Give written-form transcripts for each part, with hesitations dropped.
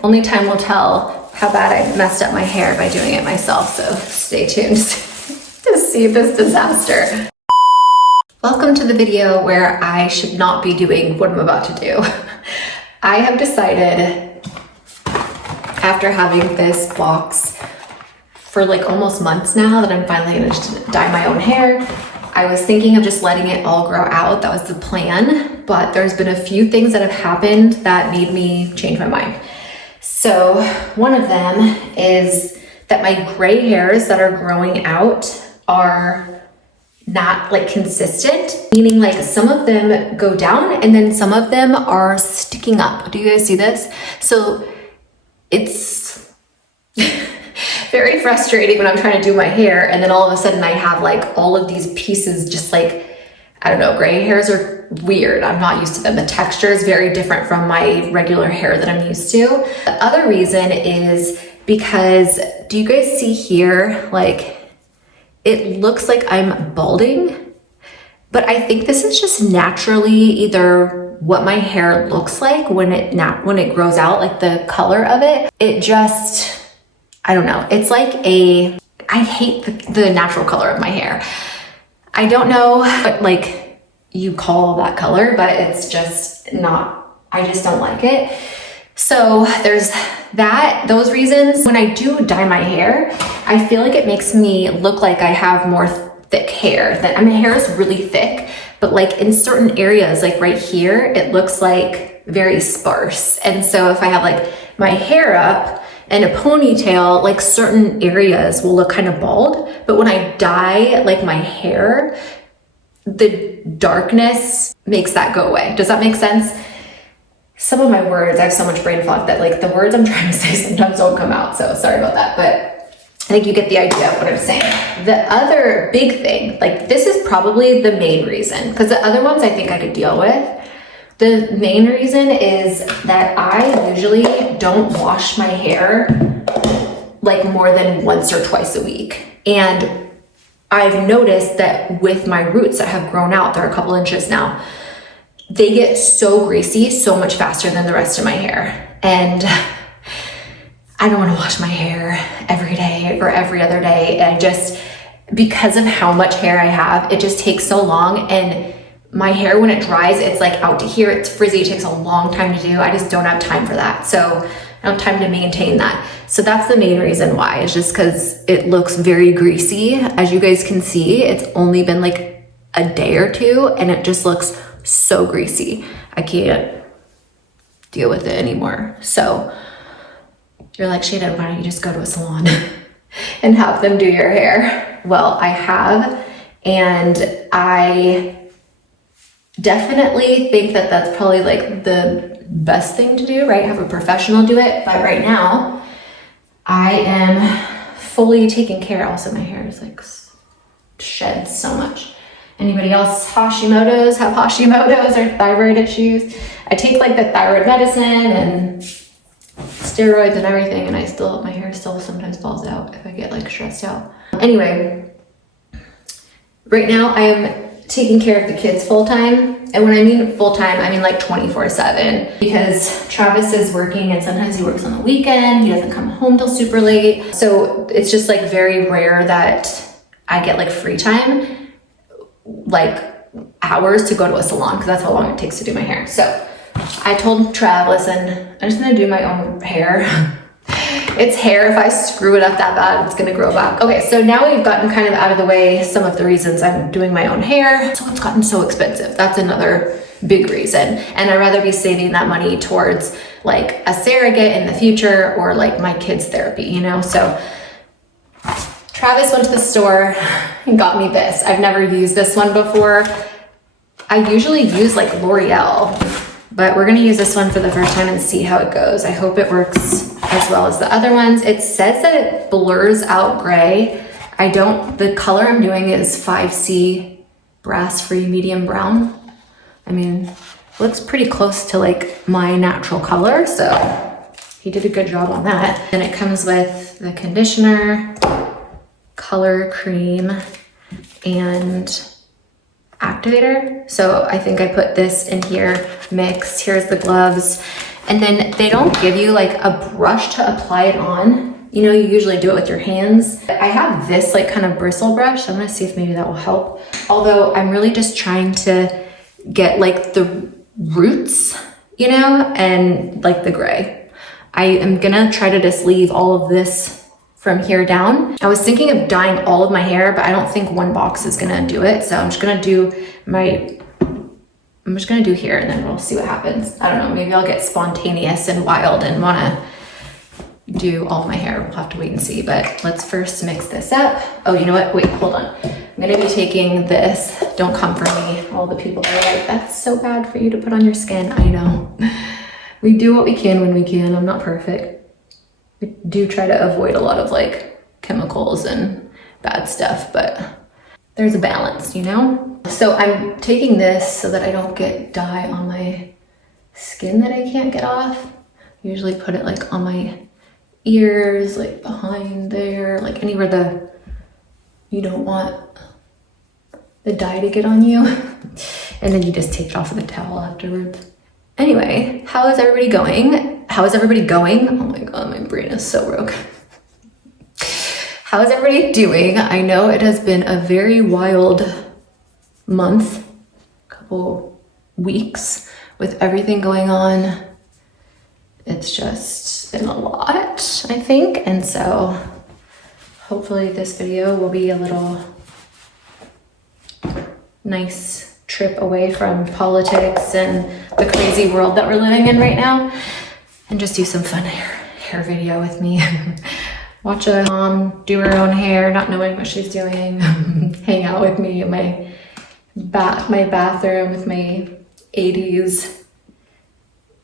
Only time will tell how bad I messed up my hair by doing it myself, so stay tuned to see this disaster. Welcome to the video where I should not be doing what I'm about to do. I have decided, after having this box for like almost months now, that I'm finally gonna just dye my own hair. I was thinking of just letting it all grow out. That was the plan, but there's been a few things that have happened that made me change my mind. So one of them is that my gray hairs that are growing out are not like consistent, meaning like some of them go down and then some of them are sticking up. Do you guys see this? So it's very frustrating when I'm trying to do my hair and then all of a sudden I have like all of these pieces just like, I don't know, gray hairs are weird. I'm not used to them. The texture is very different from my regular hair that I'm used to. The other reason is because, do you guys see here, like, it looks like I'm balding, but I think this is just naturally either what my hair looks like when it grows out, like the color of it. It just, I don't know. It's like I hate the natural color of my hair. I don't know what like you call that color, but it's just not, I just don't like it. So there's those reasons. When I do dye my hair, I feel like it makes me look like I have more thick hair. My hair is really thick, but like in certain areas, like right here, it looks like very sparse. And so if I have like my hair up and a ponytail, like certain areas will look kind of bald. But when I dye like my hair, the darkness makes that go away. Does that make sense? Some of my words, I have so much brain fog that like the words I'm trying to say sometimes don't come out. So sorry about that, but I think you get the idea of what I'm saying. The other big thing, like this is probably the main reason, because the other ones I think I could deal with. The main reason is that I usually don't wash my hair like more than once or twice a week. And I've noticed that with my roots that have grown out, they're a couple inches now, they get so greasy so much faster than the rest of my hair. And I don't want to wash my hair every day or every other day. And because of how much hair I have, it just takes so long. And my hair, when it dries, it's like out to here, it's frizzy, it takes a long time to do. I just don't have time for that. So I don't have time to maintain that. So that's the main reason why, is just because it looks very greasy. As you guys can see, it's only been like a day or two and it just looks so greasy. I can't deal with it anymore. So you're like, Channon, why don't you just go to a salon and have them do your hair? Well, I have, and I definitely think that that's probably like the best thing to do, right? Have a professional do it. But right now I am fully taking care. Also, my hair is like shed so much. Anybody else have Hashimoto's or thyroid issues? I take like the thyroid medicine and steroids and everything, and my hair still sometimes falls out if I get like stressed out. Anyway, right now I am taking care of the kids full time. And when I mean full time, I mean like 24/7, because Travis is working and sometimes he works on the weekend. He doesn't come home till super late. So it's just like very rare that I get like free time, like hours to go to a salon, because that's how long it takes to do my hair. So I told Trav, listen, I'm just gonna do my own hair. It's hair. If I screw it up that bad, it's gonna grow back. Okay, so now we've gotten kind of out of the way some of the reasons I'm doing my own hair. So it's gotten so expensive. That's another big reason. And I'd rather be saving that money towards like a surrogate in the future or like my kids' therapy, you know? So Travis went to the store and got me this. I've never used this one before. I usually use like L'Oreal, but we're gonna use this one for the first time and see how it goes. I hope it works as well as the other ones. It says that it blurs out gray. The color I'm doing is 5C Brass Free Medium Brown. I mean, looks pretty close to like my natural color, so he did a good job on that. And it comes with the conditioner, color cream, and activator. So I think I put this in here mixed. Here's the gloves. And then they don't give you like a brush to apply it on. You know, you usually do it with your hands. I have this like kind of bristle brush. So I'm gonna see if maybe that will help. Although I'm really just trying to get like the roots, you know, and like the gray. I am gonna try to just leave all of this from here down. I was thinking of dyeing all of my hair, but I don't think one box is gonna do it. So I'm just gonna do here and then we'll see what happens. I don't know, maybe I'll get spontaneous and wild and wanna do all my hair. We'll have to wait and see, but let's first mix this up. Oh, you know what? Wait, hold on. I'm gonna be taking this. Don't come for me. All the people that are like, that's so bad for you to put on your skin. I know. We do what we can when we can. I'm not perfect. We do try to avoid a lot of like chemicals and bad stuff, but there's a balance, you know? So I'm taking this so that I don't get dye on my skin that I can't get off. Usually put it like on my ears, like behind there, like anywhere you don't want the dye to get on you. And then you just take it off with a towel afterwards. Anyway, how is everybody going? How is everybody going? Oh my God, my brain is so broken. How is everybody doing? I know it has been a very wild month, couple weeks with everything going on. It's just been a lot, I think. And so hopefully this video will be a little nice trip away from politics and the crazy world that we're living in right now, and just do some fun hair video with me. Watch a mom do her own hair, not knowing what she's doing. Hang out with me in my bathroom with my 80s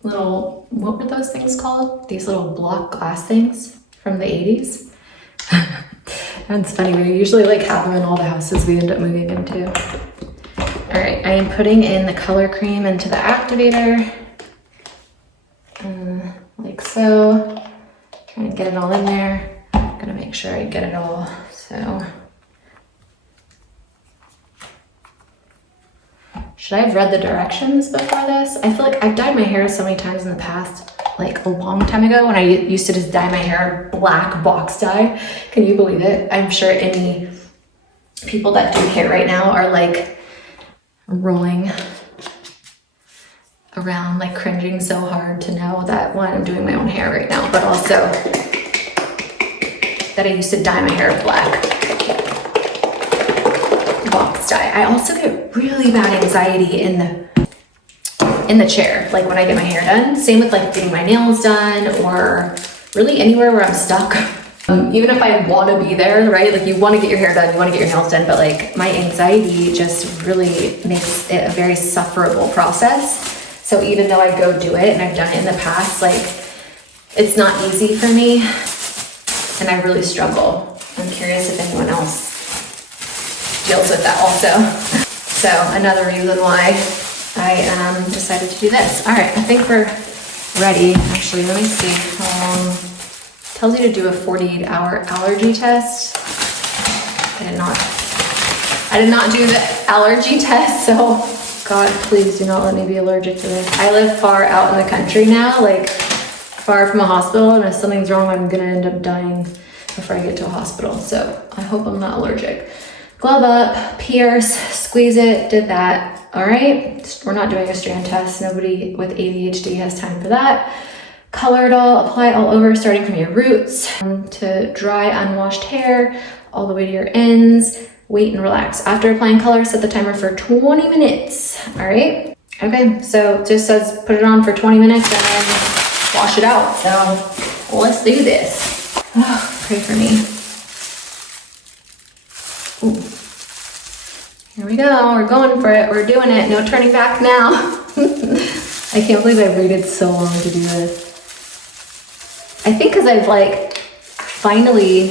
little, what were those things called? These little block glass things from the 80s. That's funny, we usually like have them in all the houses we end up moving into. All right, I am putting in the color cream into the activator. Like so. Try and get it all in there. I'm gonna make sure I get it all, so. Should I have read the directions before this? I feel like I've dyed my hair so many times in the past, like a long time ago when I used to just dye my hair black box dye. Can you believe it? I'm sure any people that do hair right now are like rolling around, like cringing so hard to know that one, I'm doing my own hair right now, but also that I used to dye my hair black box dye. I also get really bad anxiety in the chair, like when I get my hair done. Same with like getting my nails done or really anywhere where I'm stuck. Even if I want to be there, right? Like you want to get your hair done, you want to get your nails done, but like my anxiety just really makes it a very sufferable process. So even though I go do it and I've done it in the past, like it's not easy for me and I really struggle. I'm curious if anyone else deals with that also. So another reason why I decided to do this. All right, I think we're ready. Actually, let me see how long. It tells you to do a 48-hour allergy test. I did not do the allergy test, so God, please do not let me be allergic to this. I live far out in the country now, like far from a hospital, and if something's wrong, I'm gonna end up dying before I get to a hospital. So I hope I'm not allergic. Glove up, pierce, squeeze it, did that. All right, we're not doing a strand test. Nobody with ADHD has time for that. Color it all, apply it all over, starting from your roots to dry, unwashed hair, all the way to your ends. Wait and relax. After applying color, set the timer for 20 minutes. All right. Okay, so it just says put it on for 20 minutes and then wash it out. So let's do this. Oh, pray for me. Ooh. Here we go. We're going for it. We're doing it. No turning back now. I can't believe I waited so long to do this. I think because I've like finally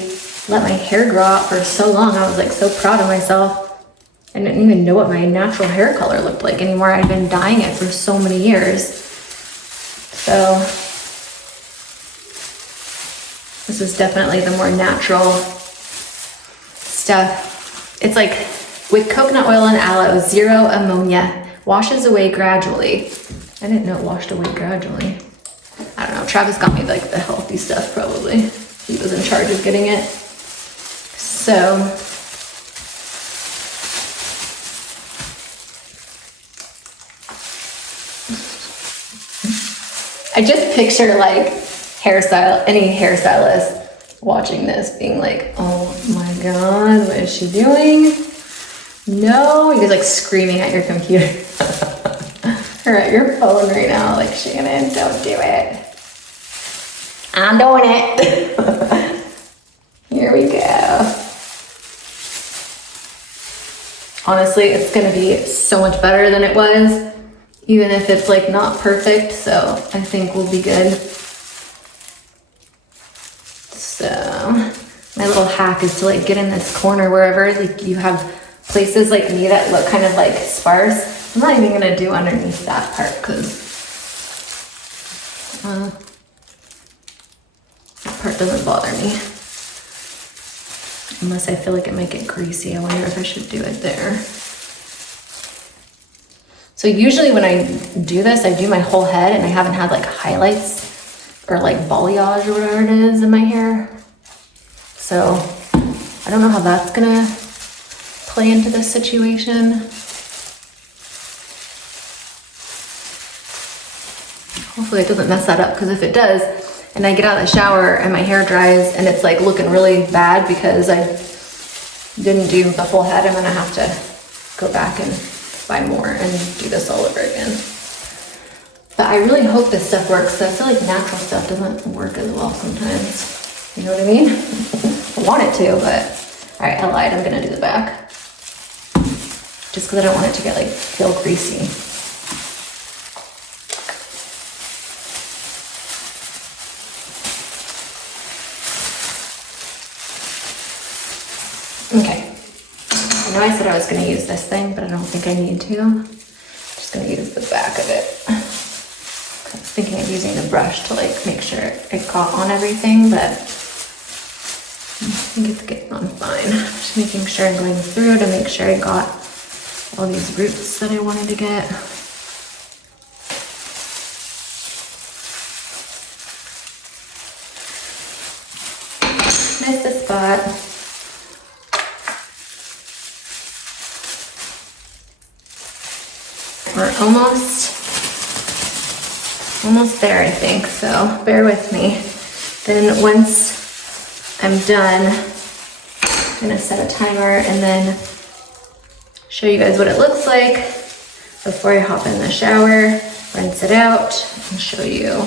let my hair grow out for so long. I was like so proud of myself. I didn't even know what my natural hair color looked like anymore. I'd been dyeing it for so many years. So this is definitely the more natural stuff. It's like with coconut oil and aloe, zero ammonia, washes away gradually. I didn't know it washed away gradually. know, Travis got me like the healthy stuff probably. He was in charge of getting it. So I just picture like any hairstylist watching this being like, oh my God, what is she doing? No, you guys like screaming at your computer or at your phone right now, like, Shannon, don't do it. I'm doing it. Here we go. Honestly, it's gonna be so much better than it was, even if it's like not perfect, so I think we'll be good. So my little hack is to like get in this corner wherever like you have places like me that look kind of like sparse. I'm not even gonna do underneath that part because that part doesn't bother me. Unless I feel like it might get greasy. I wonder if I should do it there. So usually when I do this, I do my whole head and I haven't had like highlights or like balayage or whatever it is in my hair. So I don't know how that's gonna play into this situation. Hopefully it doesn't mess that up, because if it does, and I get out of the shower and my hair dries and it's like looking really bad because I didn't do the full head, I'm gonna have to go back and buy more and do this all over again. But I really hope this stuff works, because I feel like natural stuff doesn't work as well sometimes. You know what I mean? I want it to, but all right, I lied, I'm gonna do the back. Just because I don't want it to get like feel greasy. Okay, I know I said I was gonna use this thing, but I don't think I need to. I'm just gonna use the back of it. I was thinking of using the brush to like make sure it got on everything, but I think it's getting on fine. Just making sure I'm going through to make sure I got all these roots that I wanted to get. Missed the spot. We're almost there, I think, so bear with me. Then once I'm done, I'm gonna set a timer and then show you guys what it looks like before I hop in the shower, rinse it out, and show you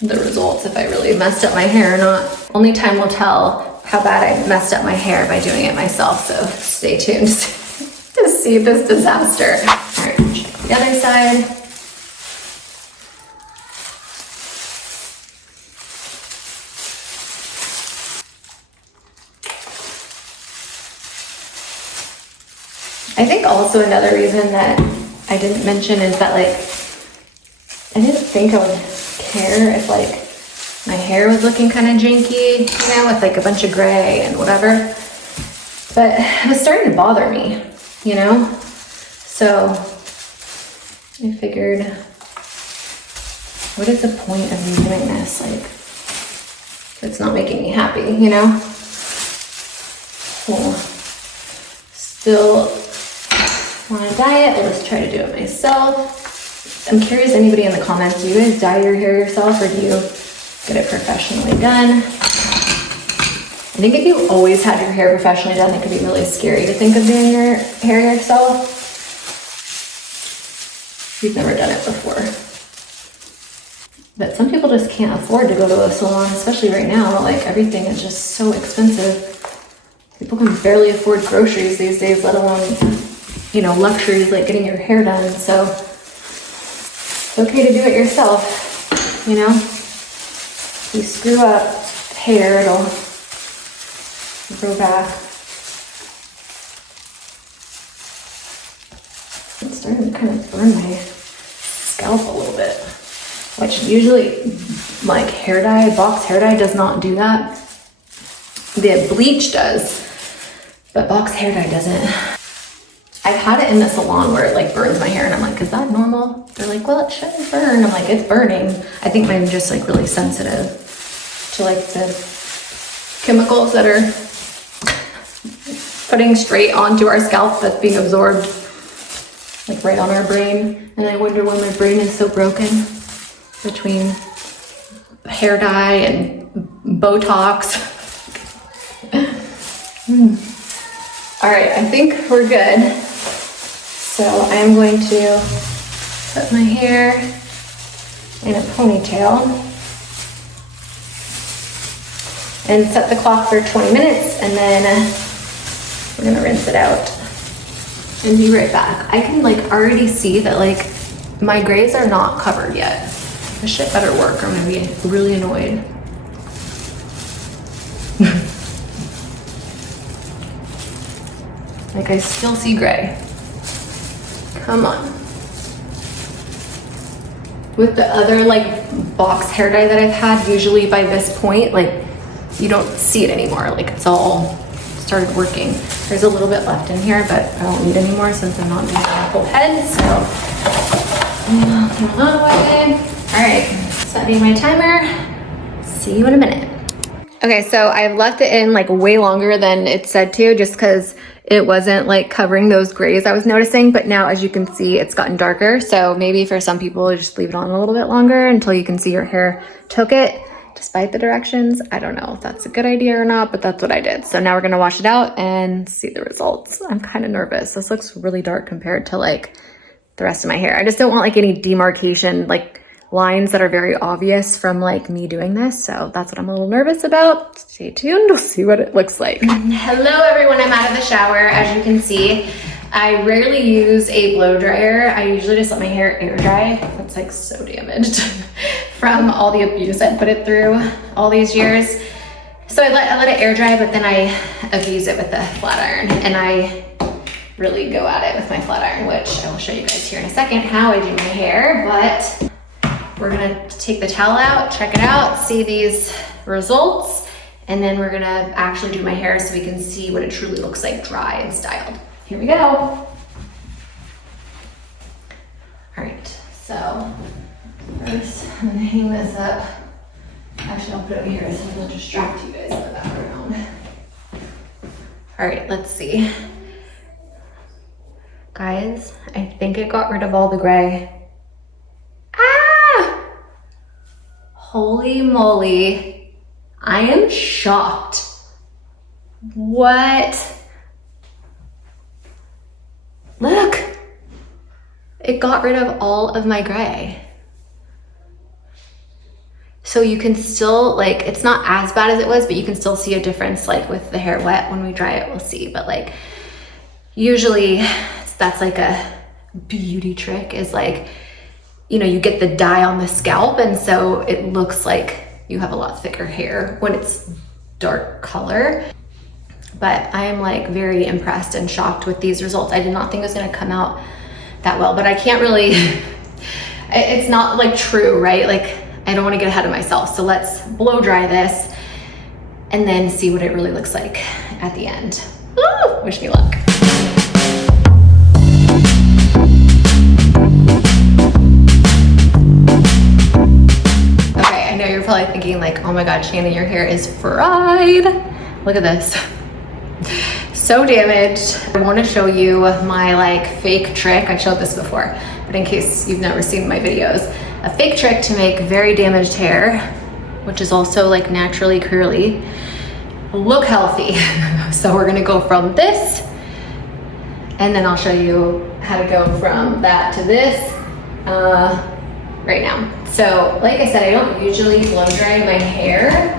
the results if I really messed up my hair or not. Only time will tell how bad I messed up my hair by doing it myself, so stay tuned to see this disaster. All right, check the other side. I think also another reason that I didn't mention is that like, I didn't think I would care if like my hair was looking kind of janky, you know, with like a bunch of gray and whatever, but it was starting to bother me, you know? So I figured, what is the point of me doing this? Like, it's not making me happy, you know? Well, still on a diet, I'll just try to do it myself. I'm curious, anybody in the comments, do you guys dye your hair yourself or do you get it professionally done? I think if you always had your hair professionally done, it could be really scary to think of doing your hair yourself. You've never done it before. But some people just can't afford to go to a salon, especially right now. Like, everything is just so expensive. People can barely afford groceries these days, let alone, you know, luxuries like getting your hair done. So it's okay to do it yourself, you know? If you screw up hair, it'll grow back. It's starting to kind of burn my scalp a little bit, which usually, like, hair dye, box hair dye does not do that. The bleach does, but box hair dye doesn't. I've had it in the salon where it like burns my hair and I'm like, is that normal? They're like, well, it shouldn't burn. I'm like, it's burning. I think I'm just like really sensitive to like the chemicals that are putting straight onto our scalp that's being absorbed like right on our brain. And I wonder why my brain is so broken between hair dye and Botox. All right, I think we're good. So I'm going to put my hair in a ponytail and set the clock for 20 minutes, and then we're gonna rinse it out and be right back. I can like already see that like my grays are not covered yet. This shit better work or I'm gonna be really annoyed. Like I still see gray. Come on. With the other like box hair dye that I've had, usually by this point, like you don't see it anymore. Like it's all started working. There's a little bit left in here, but I don't need any more since I'm not doing a full head, so put that away. All right, setting my timer. See you in a minute. Okay, so I've left it in like way longer than it said to, just because it wasn't like covering those grays I was noticing, but now as you can see, it's gotten darker. So maybe for some people, just leave it on a little bit longer until you can see your hair took it, despite the directions. I don't know if that's a good idea or not, but that's what I did. So now we're gonna wash it out and see the results. I'm kind of nervous. This looks really dark compared to like the rest of my hair. I just don't want like any demarcation, like lines that are very obvious from like me doing this. So that's what I'm a little nervous about. Stay tuned, we'll see what it looks like. Hello everyone, I'm out of the shower. As you can see, I rarely use a blow dryer. I usually just let my hair air dry. That's like so damaged from all the abuse I put it through all these years. So I let it air dry, but then I abuse it with the flat iron, and I really go at it with my flat iron, which I will show you guys here in a second how I do my hair. But we're gonna take the towel out, check it out, see these results, and then we're gonna actually do my hair so we can see what it truly looks like dry and styled. Here we go. All right, so first I'm gonna hang this up. Actually, I'll put it over here so it'll distract you guys in the background. All right, let's see. Guys, I think it got rid of all the gray. Holy moly, I am shocked. What? Look, it got rid of all of my gray. So you can still, like, it's not as bad as it was, but you can still see a difference, like with the hair wet. When we dry it, we'll see. But like, usually that's like a beauty trick, is like, you know, you get the dye on the scalp, and so it looks like you have a lot thicker hair when it's dark color. But I am like very impressed and shocked with these results. I did not think it was gonna come out that well, but I can't really, it's not like true, right? Like, I don't wanna get ahead of myself. So let's blow dry this and then see what it really looks like at the end. Woo! Wish me luck. You're probably thinking like, oh my God, Shannon, your hair is fried. Look at this. So damaged. I want to show you my like fake trick. I showed this before, but in case you've never seen my videos, a fake trick to make very damaged hair, which is also like naturally curly, look healthy. So we're gonna go from this, and then I'll show you how to go from that to this right now. So like I said, I don't usually blow dry my hair.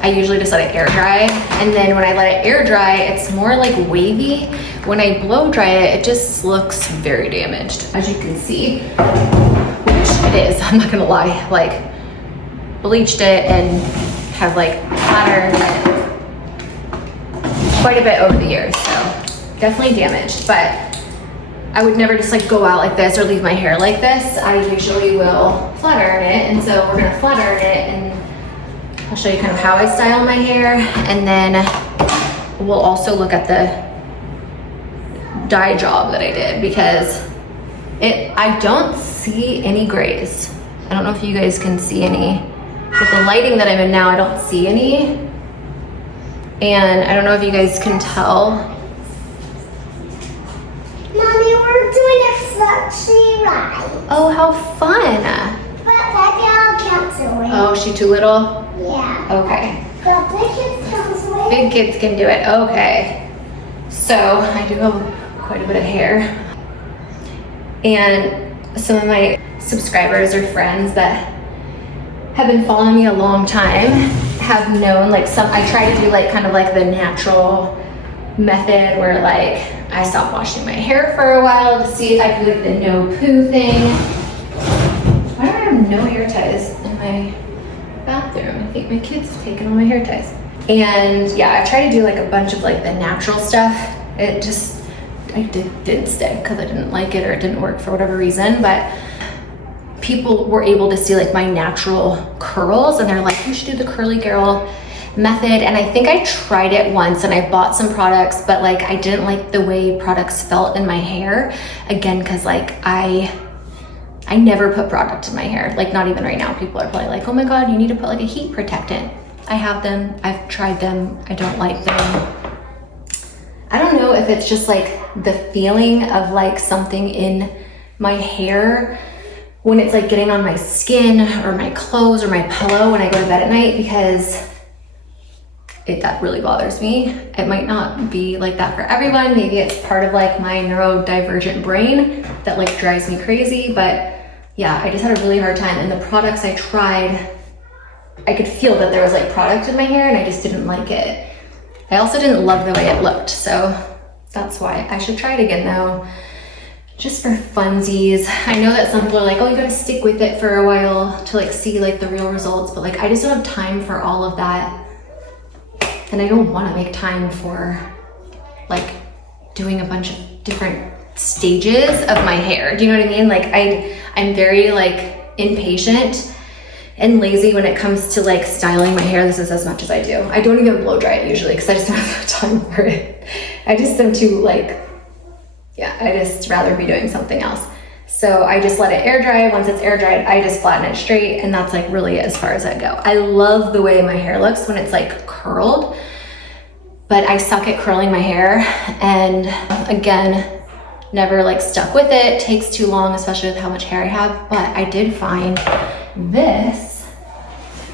I usually just let it air dry. And then when I let it air dry, it's more like wavy. When I blow dry it, it just looks very damaged, as you can see, which it is, I'm not gonna lie. Like, bleached it and have like flat ironed it quite a bit over the years. So definitely damaged, but I would never just like go out like this or leave my hair like this. I usually will flat iron it, and so we're gonna flat iron it, and I'll show you kind of how I style my hair, and then we'll also look at the dye job that I did, because I don't see any grays. I don't know if you guys can see any. With the lighting that I'm in now, I don't see any. And I don't know if you guys can tell. Mommy, we're doing a flexi ride. Oh, how fun. But that girl can't do it. Oh, she too little? Yeah. Okay. The big kids can do it. Big kids can do it, okay. So I do have quite a bit of hair. And some of my subscribers or friends that have been following me a long time have known, like, I try to do like kind of like the natural method where like I stop washing my hair for a while to see if I do like the no poo thing. Why do I have no hair ties in my bathroom? I think my kids have taken all my hair ties. And yeah, I try to do like a bunch of like the natural stuff. I didn't stick because I didn't like it or it didn't work for whatever reason, but people were able to see like my natural curls and they're like, you should do the curly girl method. And I think I tried it once and I bought some products, but like I didn't like the way products felt in my hair. Again, because like I never put product in my hair, like not even right now. People are probably like, oh my God, you need to put like a heat protectant. I have them, I've tried them, I don't like them. I don't know if it's just like the feeling of like something in my hair when it's like getting on my skin or my clothes or my pillow when I go to bed at night, because that really bothers me. It might not be like that for everyone. Maybe it's part of like my neurodivergent brain that like drives me crazy. But yeah, I just had a really hard time. And the products I tried, I could feel that there was like product in my hair and I just didn't like it. I also didn't love the way it looked. So that's why I should try it again though, just for funsies. I know that some people are like, oh, you gotta stick with it for a while to like see like the real results, but like I just don't have time for all of that. And I don't want to make time for like doing a bunch of different stages of my hair. Do you know what I mean? Like I'm very like impatient and lazy when it comes to like styling my hair. This is as much as I do. I don't even blow dry it usually because I just don't have time for it. I just am too like, yeah, I just rather be doing something else. So I just let it air dry. Once it's air dried, I just flatten it straight, and that's like really as far as I go. I love the way my hair looks when it's like curled, but I suck at curling my hair. And again, never like stuck with it. Takes too long, especially with how much hair I have. But I did find this.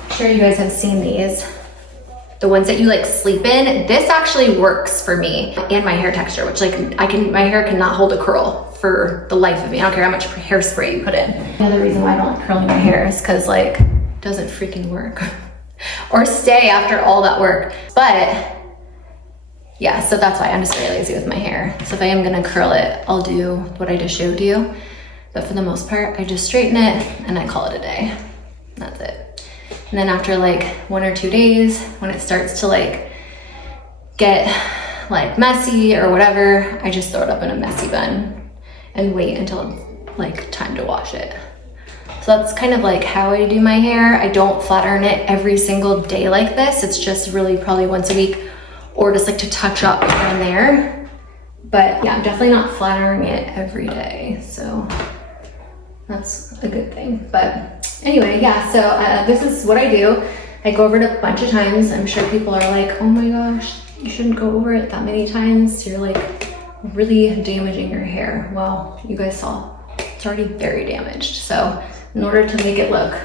I'm sure you guys have seen these. The ones that you like sleep in. This actually works for me and my hair texture, which like my hair cannot hold a curl for the life of me. I don't care how much hairspray you put in. Another reason why I don't like curling my hair is because like it doesn't freaking work or stay after all that work. But yeah, so that's why I'm just very lazy with my hair. So if I am gonna curl it, I'll do what I just showed you. But for the most part, I just straighten it and I call it a day. That's it. And then after like 1 or 2 days, when it starts to like get like messy or whatever, I just throw it up in a messy bun and wait until it's like time to wash it. So that's kind of like how I do my hair. I don't flat iron it every single day like this. It's just really probably once a week or just like to touch up here and there. But yeah, I'm definitely not flat ironing it every day. So that's a good thing. But anyway, yeah, so this is what I do. I go over it a bunch of times. I'm sure people are like, oh my gosh, you shouldn't go over it that many times. You're like really damaging your hair. Well, you guys saw, it's already very damaged. So in order to make it look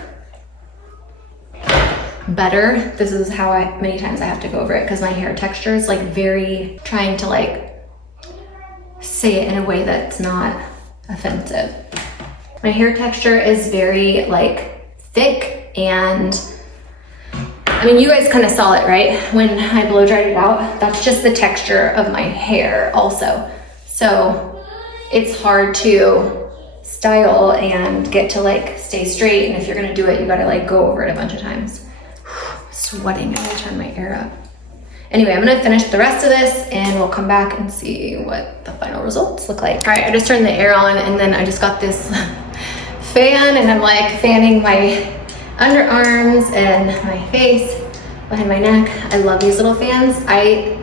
better, this is how many times I have to go over it, because my hair texture is like very, trying to like say it in a way that's not offensive. My hair texture is very like thick, and I mean, you guys kind of saw it, right? When I blow dried it out, that's just the texture of my hair also. So it's hard to style and get to like stay straight. And if you're gonna do it, you gotta like go over it a bunch of times. Sweating, I gotta turn my air up. Anyway, I'm gonna finish the rest of this and we'll come back and see what the final results look like. All right, I just turned the air on and then I just got this fan and I'm like fanning my underarms and my face, behind my neck. I love these little fans. I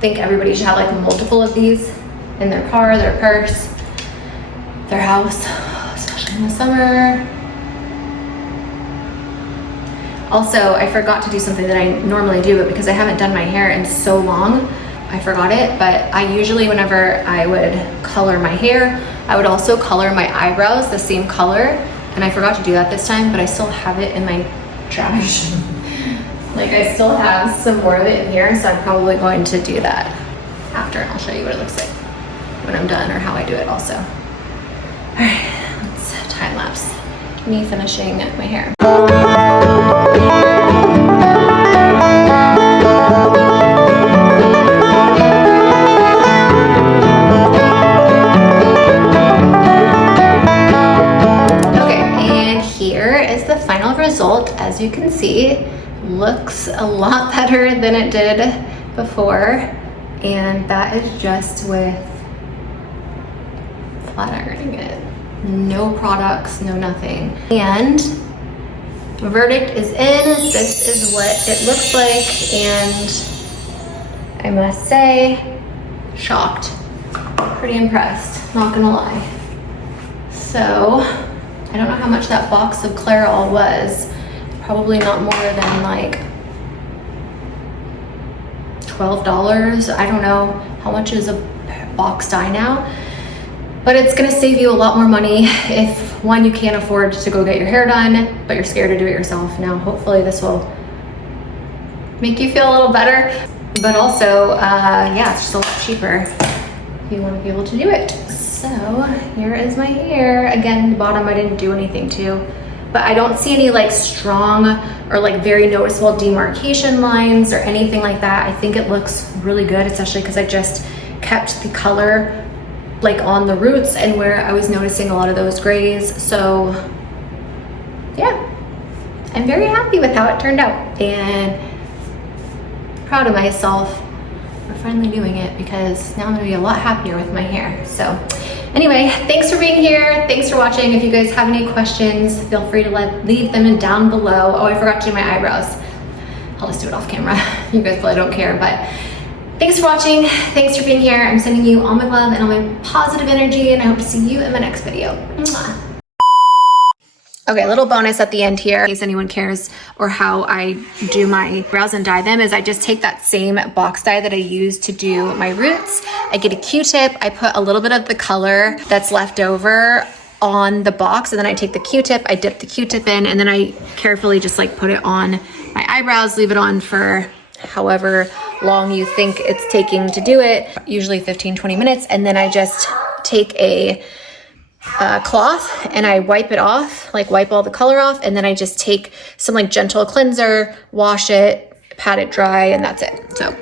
think everybody should have like multiple of these in their car, their purse, their house, especially in the summer. Also, I forgot to do something that I normally do, but because I haven't done my hair in so long, I forgot it. But I usually, whenever I would color my hair, I would also color my eyebrows the same color. And I forgot to do that this time, but I still have it in my trash. Like, I still have some more of it in here, so I'm probably going to do that after, and I'll show you what it looks like when I'm done, or how I do it also. All right, let's time lapse me finishing my hair. Final result, as you can see, looks a lot better than it did before, and that is just with flat ironing it. No products, no nothing. And the verdict is in. This is what it looks like, and I must say, shocked. Pretty impressed, not gonna lie. So I don't know how much that box of Clairol was. Probably not more than like $12. I don't know how much is a box dye now, but it's gonna save you a lot more money if, one, you can't afford to go get your hair done, but you're scared to do it yourself. Now, hopefully this will make you feel a little better, but also, yeah, it's just a lot cheaper if you wanna be able to do it. So here is my hair. Again, the bottom I didn't do anything to, but I don't see any like strong or like very noticeable demarcation lines or anything like that. I think it looks really good, especially because I just kept the color like on the roots and where I was noticing a lot of those grays. So yeah, I'm very happy with how it turned out and proud of myself for finally doing it, because now I'm gonna be a lot happier with my hair. So anyway, thanks for being here. Thanks for watching. If you guys have any questions, feel free to leave them down below. Oh, I forgot to do my eyebrows. I'll just do it off camera. You guys probably don't care, but thanks for watching. Thanks for being here. I'm sending you all my love and all my positive energy, and I hope to see you in my next video. Mwah. Okay, little bonus at the end here, in case anyone cares, or how I do my brows and dye them, is I just take that same box dye that I use to do my roots. I get a Q-tip, I put a little bit of the color that's left over on the box, and then I take the Q-tip, I dip the Q-tip in, and then I carefully just like put it on my eyebrows, leave it on for however long you think it's taking to do it, usually 15-20 minutes, and then I just take a cloth and I wipe it off, like wipe all the color off, and then I just take some like gentle cleanser, wash it, pat it dry, and that's it. So